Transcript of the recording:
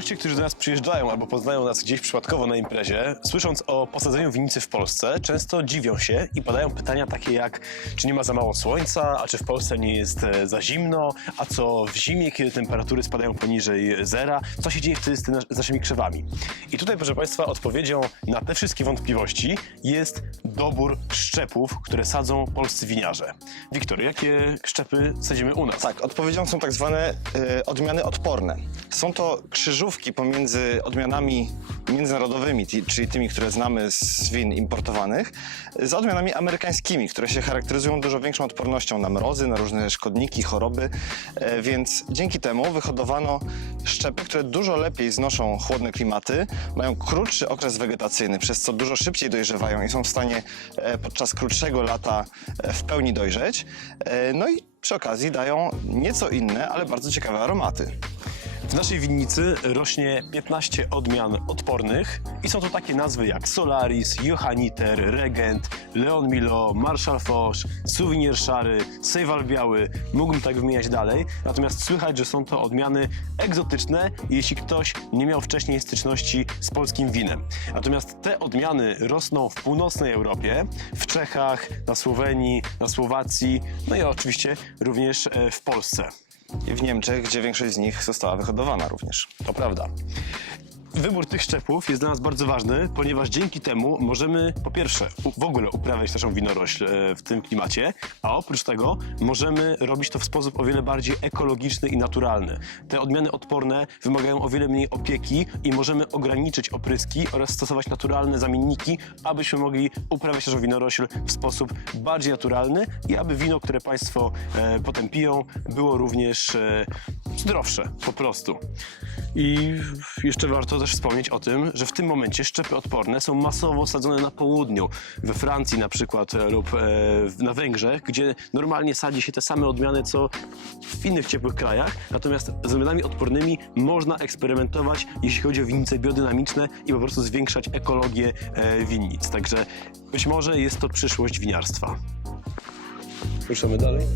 Goście, którzy do nas przyjeżdżają albo poznają nas gdzieś przypadkowo na imprezie, słysząc o posadzeniu winnicy w Polsce, często dziwią się i padają pytania takie jak, czy nie ma za mało słońca, a czy w Polsce nie jest za zimno, a co w zimie, kiedy temperatury spadają poniżej zera, co się dzieje wtedy z naszymi krzewami. I tutaj, proszę Państwa, odpowiedzią na te wszystkie wątpliwości jest dobór szczepów, które sadzą polscy winiarze. Wiktor, jakie szczepy sadzimy u nas? Tak, odpowiedzią są tak zwane odmiany odporne. Są to krzyżówki pomiędzy odmianami międzynarodowymi, czyli tymi, które znamy z win importowanych, z odmianami amerykańskimi, które się charakteryzują dużo większą odpornością na mrozy, na różne szkodniki, choroby, więc dzięki temu wyhodowano szczepy, które dużo lepiej znoszą chłodne klimaty, mają krótszy okres wegetacyjny, przez co dużo szybciej dojrzewają i są w stanie podczas krótszego lata w pełni dojrzeć. No i przy okazji dają nieco inne, ale bardzo ciekawe aromaty. W naszej winnicy rośnie 15 odmian odpornych i są to takie nazwy jak Solaris, Johanniter, Regent, Leon Milo, Marshall Foch, Souvenir Szary, Sejwal Biały, mógłbym tak wymieniać dalej, natomiast słychać, że są to odmiany egzotyczne, jeśli ktoś nie miał wcześniej styczności z polskim winem. Natomiast te odmiany rosną w północnej Europie, w Czechach, na Słowenii, na Słowacji, no i oczywiście również w Polsce. I w Niemczech, gdzie większość z nich została wyhodowana również. To prawda. Wybór tych szczepów jest dla nas bardzo ważny, ponieważ dzięki temu możemy po pierwsze w ogóle uprawiać naszą winorośl w tym klimacie, a oprócz tego możemy robić to w sposób o wiele bardziej ekologiczny i naturalny. Te odmiany odporne wymagają o wiele mniej opieki i możemy ograniczyć opryski oraz stosować naturalne zamienniki, abyśmy mogli uprawiać naszą winorośl w sposób bardziej naturalny i aby wino, które Państwo potem piją, było również zdrowsze po prostu. I jeszcze warto też wspomnieć o tym, że w tym momencie szczepy odporne są masowo sadzone na południu, we Francji na przykład lub na Węgrzech, gdzie normalnie sadzi się te same odmiany co w innych ciepłych krajach, natomiast z odmianami odpornymi można eksperymentować, jeśli chodzi o winnice biodynamiczne i po prostu zwiększać ekologię winnic. Także być może jest to przyszłość winiarstwa. Ruszamy dalej.